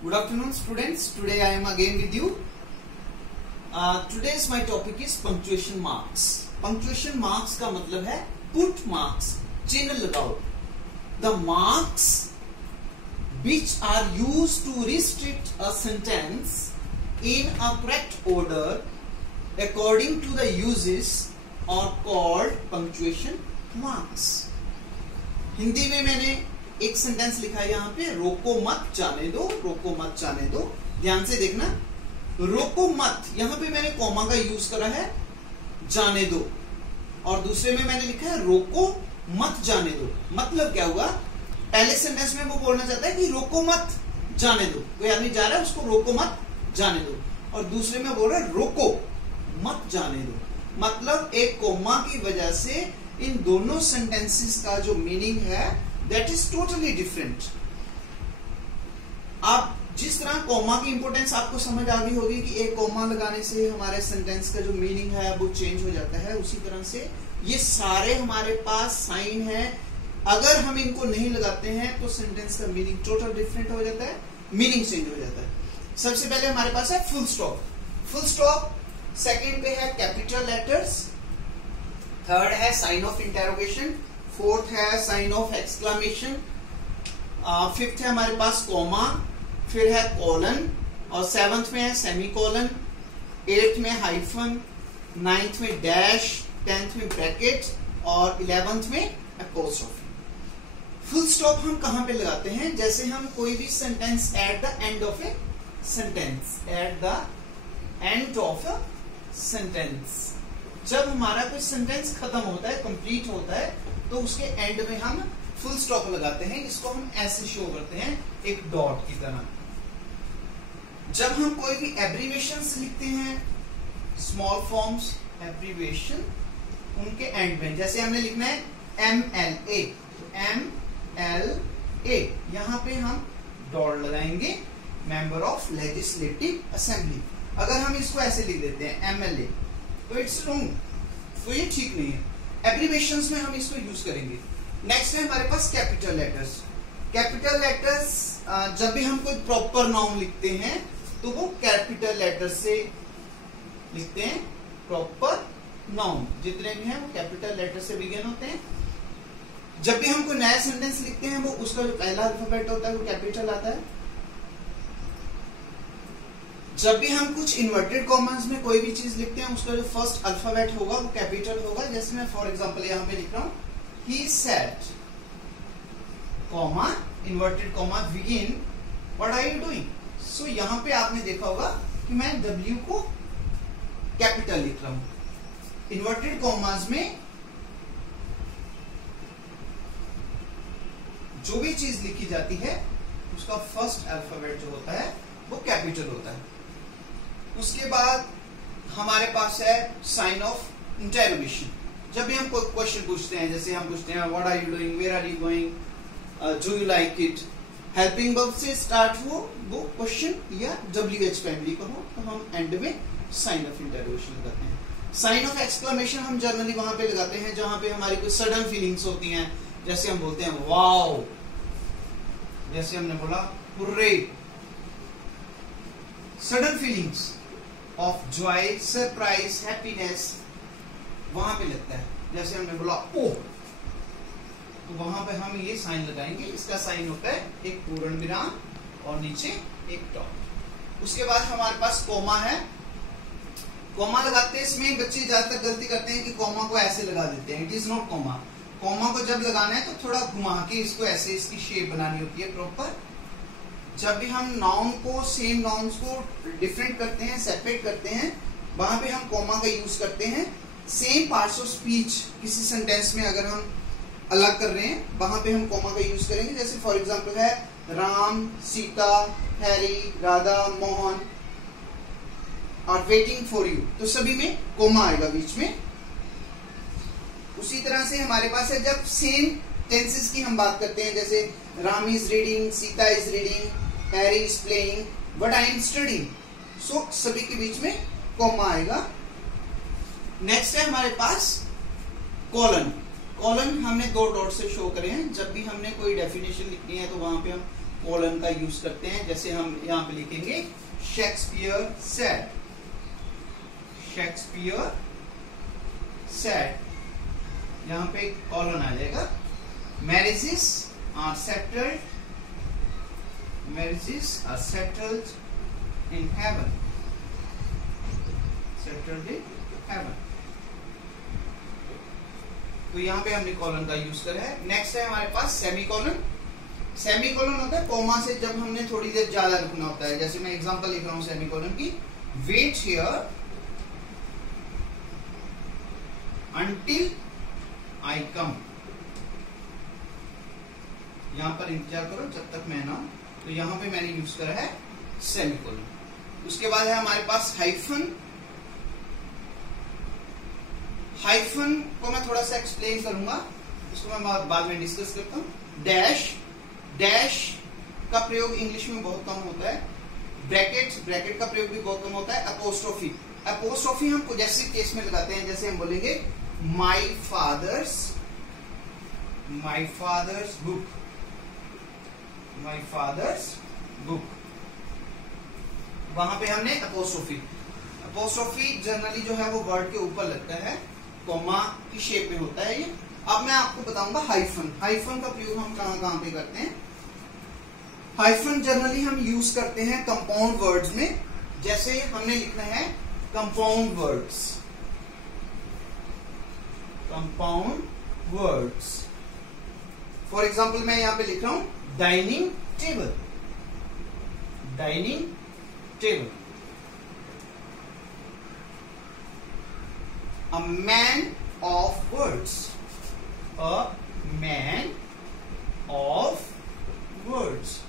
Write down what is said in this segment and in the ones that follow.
Good afternoon, students. Today I am again with you. Today's my topic is punctuation marks. Punctuation marks का मतलब है put marks, चिन्ह लगाओ. The marks which are used to restrict a sentence in a correct order according to the uses are called punctuation marks. Hindi में मैंने एक sentence लिखा है यहाँ पे, रोको मत जाने दो, रोको मत जाने दो. ध्यान से देखना, रोको मत, यहाँ पे मैंने कॉमा का यूज करा है जाने दो, और दूसरे में मैंने लिखा है रोको मत जाने दो. मतलब क्या हुआ, पहले सेंटेंस में वो बोलना चाहता है कि रोको मत जाने दो, कोई आदमी जा रहा है उसको रोको मत जाने दो, और दूसरे में बोल रहा है रोको मत जाने दो. मतलब एक कॉमा की वजह से इन दोनों सेंटेंसेस का जो मीनिंग है दैट इज टोटली डिफरेंट. आप जिस तरह कॉमा की इंपॉर्टेंस आपको समझ आ गई होगी कि एक कॉमा लगाने से हमारे सेंटेंस का जो मीनिंग है वो चेंज हो जाता है, उसी तरह से ये सारे हमारे पास साइन है. अगर हम इनको नहीं लगाते हैं तो सेंटेंस का मीनिंग टोटल डिफरेंट हो जाता है, मीनिंग चेंज हो जाता है. सबसे पहले हमारे पास है full stop. Full stop second पे है कैपिटल लेटर्स, थर्ड है साइन ऑफ इंटेरोगेशन, फोर्थ है साइन ऑफ एक्सक्लामेशन, फिफ्थ है हमारे पास कॉमा, फिर है कॉलन, और सेवंथ में है सेमी कॉलन, एट्थ में हाइफन, नाइन्थ में डैश, टेंथ में ब्रैकेट, और 11th में अपोस्ट्रोफी. फुल स्टॉप हम कहां पे लगाते हैं, जैसे हम कोई भी sentence at the end of a sentence, at the end of a sentence, जब हमारा कोई सेंटेंस खत्म होता है, कंप्लीट होता है, तो उसके एंड में हम फुल स्टॉप लगाते हैं. इसको हम ऐसे शो करते हैं एक डॉट की तरह. जब हम कोई भी एब्रीविएशंस लिखते हैं, स्मॉल फॉर्म्स एब्रीविएशन, उनके एंड में जैसे हमने लिखना है MLA, MLA, यहां पे हम डॉट लगाएंगे, मेंबर ऑफ लेजिस्लेटिव असेंबली. अगर हम इसको ऐसे लिख देते हैं MLA तो इट्स रॉन्ग, तो ये ठीक नहीं है. एब्रीविएशंस में हम इसको यूज करेंगे. नेक्स्ट है हमारे पास कैपिटल लेटर्स. कैपिटल लेटर्स जब भी हम कोई प्रॉपर नाउन लिखते हैं तो वो कैपिटल लेटर से लिखते हैं. प्रॉपर नाउन जितने भी हैं वो कैपिटल लेटर से बिगिन होते हैं. जब भी हम कोई नया सेंटेंस लिखते हैं वो उसका जो पहला अल्फाबेट होता है वो कैपिटल आता है. जब भी हम कुछ इन्वर्टेड कॉमास में कोई भी चीज लिखते हैं उसका जो फर्स्ट अल्फाबेट होगा वो कैपिटल होगा. जैसे मैं फॉर एग्जांपल यहां पे लिख रहा हूं, he said comma inverted comma begin what are you doing. So यहां पे आपने देखा होगा कि मैं W को कैपिटल लिख रहा हूं. इन्वर्टेड कॉमास में जो भी चीज लिखी जाती है उसका फर्स्ट अल्फाबेट जो होता है वो कैपिटल होता है. उसके बाद हमारे पास है साइन ऑफ इंटेरोगेशन. जब भी हम कोई क्वेश्चन पूछते हैं, जैसे हम पूछते हैं what are you doing, where are you going, do you like it, helping verb से स्टार्ट हो वो क्वेश्चन या WH फैमिली का हो, तो हम एंड में साइन ऑफ इंटेरोगेशन लगाते हैं. साइन ऑफ एक्सक्लेमेशन हम जनरली वहां पे लगाते हैं जहां पे हमारी कोई सडन फीलिंग्स होती हैं. जैसे हम बोलते हैं वाओ, जैसे हमने बोला hurray, sudden feelings of Joy, surprise, happiness वहां पे लगता है. जैसे हमने बोला ओ, तो वहां पे हम ये साइन लगाएंगे. इसका साइन होता है एक पूर्ण विराम और नीचे एक डॉट. उसके बाद हमारे पास कॉमा है. कॉमा लगाते हैं, इसमें बच्चे ज्यादातर गलती करते हैं कि कॉमा को ऐसे लगा देते हैं. It is not comma. Comma को जब लगाना है तो थोड़ा घुमा के इसको ऐसे इसकी शेप बनानी होती है प्रॉपर. जब भी हम नाउन को, सेम नाउन्स को डिफरेंट करते हैं, सेपरेट करते हैं, वहां पे हम कॉमा का यूज करते हैं. सेम पार्ट्स ऑफ स्पीच किसी सेंटेंस में अगर हम अलग कर रहे हैं वहां पे हम कॉमा का यूज करेंगे. जैसे फॉर एग्जांपल है राम, सीता, हैरी, राधा, मोहन और वेटिंग फॉर यू, तो सभी में कॉमा आएगा बीच में. उसी तरह से हमारे पास है जब सेम टेंसेस की हम बात करते हैं, जैसे Ram is reading, Sita is reading, Harry is playing, but I am studying, so सभी के बीच में कॉमा आएगा. नेक्स्ट है हमारे पास कॉलन. कॉलन हमने दो डॉट से शो करे हैं. जब भी हमने कोई डेफिनेशन लिखनी है तो वहां पे हम कोलन का यूज करते हैं। जैसे हम यहाँ पे लिखेंगे शेक्सपियर सेड, शेक्सपियर सेड, यहाँ पे कॉलन आ जाएगा। Marriages are settled, marriages are settled in heaven, settled in heaven. तो यहाँ पे हमने कॉलन का यूज करा है। नेक्स्ट है हमारे पास सेमीकोलन। सेमीकोलन होता है कोमा से जब हमने थोड़ी देर ज्यादा रुकना होता है। जैसे मैं एग्जांपल लिख रहा हूं सेमीकोलन की, wait here until I come, यहां पर इंतजार करो जब तक मैं ना हूं। तो यहां पे मैंने यूज करा है सेमीकोलन। उसके बाद है हमारे पास हाइफन। हाइफन को मैं थोड़ा सा एक्सप्लेन करूंगा, उसको मैं बाद में डिस्कस करता हूं। डैश, डैश का प्रयोग इंग्लिश में बहुत कम होता है। ब्रैकेट, ब्रैकेट का प्रयोग भी बहुत कम होता है। अपोस्ट्रोफी, अपोस्ट्रोफी हम पॉजेसिव केस में लगाते हैं। जैसे हम बोलेंगे my father's, my father's book, my father's book, वहां पे हमने अपोस्ट्रोफी। अपोस्ट्रोफी जनरली जो है वो वर्ड के ऊपर लगता है, कोमा की शेप में होता है ये। अब मैं आपको बताऊंगा हाइफन। हाइफन का प्रयोग हम कहां कहां पे करते हैं। हाइफन जनरली हम यूज करते हैं कंपाउंड वर्ड्स में। जैसे हमने लिखना है compound words, compound words. For example मैं यहां पे लिख रहा हूं dining table, dining table. A man of words, a man of words.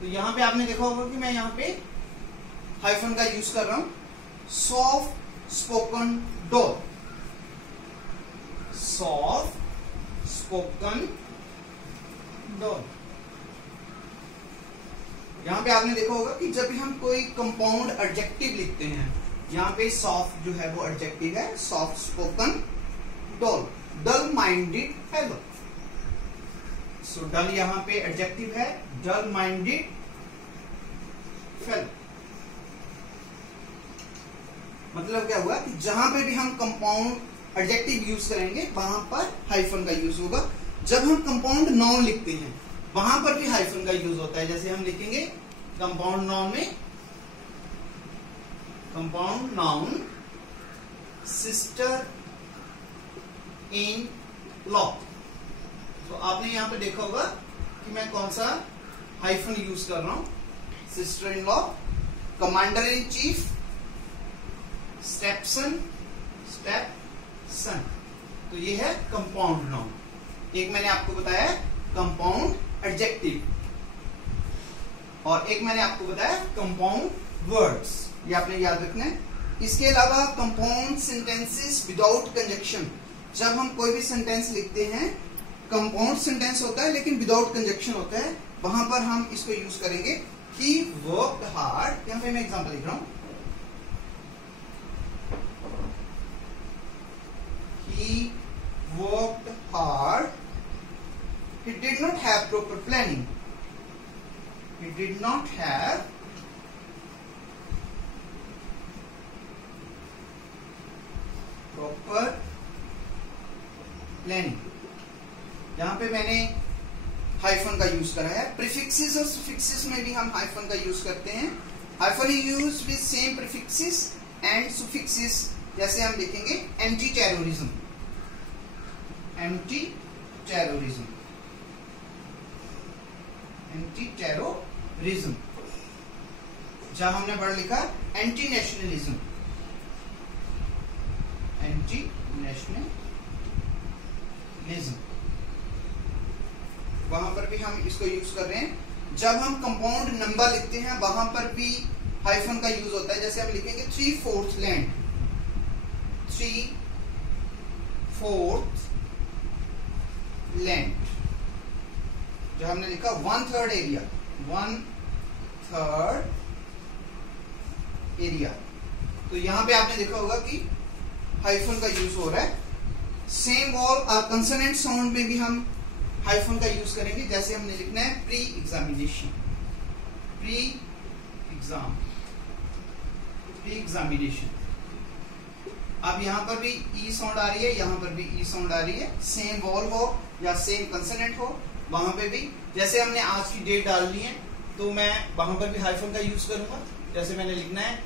तो यहां पे आपने देखा होगा कि मैं यहां पे हाइफन का यूज कर रहा हूं। Soft spoken doll, soft spoken doll. यहां पे आपने देखा होगा कि जब भी हम कोई कंपाउंड एडजेक्टिव लिखते हैं, यहां पे सॉफ्ट जो है वो एडजेक्टिव है, सॉफ्ट स्पोकन डॉल। डल माइंडेड फेलो, सो डल यहां पे एडजेक्टिव है, डल माइंडेड फेलो। मतलब क्या हुआ कि जहां पे भी हम कंपाउंड एडजेक्टिव यूज करेंगे वहां पर हाइफन का यूज होगा। जब हम कंपाउंड नाउन लिखते हैं वहां पर भी हाइफन का यूज होता है। जैसे हम लिखेंगे कंपाउंड नाउन में, compound noun sister in law. तो आपने यहां पे देखा होगा कि मैं कौन सा हाइफन यूज कर रहा हूं। Sister in law, commander in chief, stepson, stepson. तो ये है कंपाउंड नाउन। एक मैंने आपको बताया कंपाउंड एडजेक्टिव और एक मैंने आपको बताया कंपाउंड वर्ड्स। ये आपने याद रखना है। इसके अलावा कंपाउंड सेंटेंसेस विदाउट कंजक्शन। जब हम कोई भी सेंटेंस लिखते हैं, कंपाउंड सेंटेंस होता है लेकिन विदाउट कंजक्शन होता है, वहां पर हम इसको यूज करेंगे। ही वर्कड हार्ड, यहां पे मैं एग्जांपल लिख रहा हूं। He worked hard. He did not have proper planning. He did not have proper planning. यहां पे मैंने हाइफन का यूज करा है। प्रीफिक्सेस और सुफिक्सेस में भी हम हाइफन का यूज करते हैं। Hyphen use with same prefixes and suffixes. जैसे हम लिखेंगे anti terrorism, anti terrorism, anti terrorism. जहां हमने वर्ड लिखा एंटी नेशनलिज्म, एंटी नेशनलिज्म, वहां पर भी हम इसको यूज कर रहे हैं। जब हम कंपाउंड नंबर लिखते हैं वहां पर भी हाइफन का यूज होता है। जैसे हम लिखेंगे 3/4 लैंड, 3/4 लैंड। जो हमने लिखा 1/3 एरिया, 1/3 एरिया। तो यहां पे आपने देखा होगा कि हाइफन का यूज हो रहा है। सेम वॉल कंसोनेंट साउंड में भी हम हाइफन का यूज करेंगे। जैसे हमने लिखना है प्री एग्जामिनेशन, प्री एग्जामिनेशन। अब यहाँ पर भी ई साउंड आ रही है, यहाँ पर भी ई साउंड आ रही है, सेम वॉल हो या सेम कंसोनेंट हो, वहां पे भी जैसे हमने आज की डेट डालनी है तो मैं वहां पर भी हाइफन का यूज करूंगा। जैसे मैंने लिखना है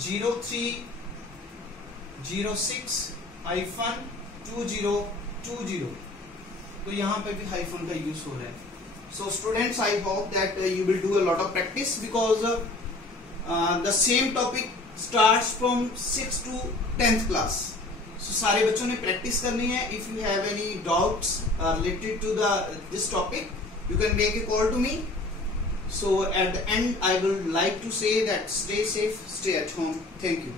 0306-2020, तो यहाँ पे भी हाइफन का यूज हो रहा है। So students, I hope that you will do a lot of practice because the same topic starts from 6th to 10th class. So सारे बच्चों ने प्रैक्टिस करनी है। If you have any doubts related to this topic, you can make a call to me. So at the end, I will like to say that stay safe, stay at home. Thank you.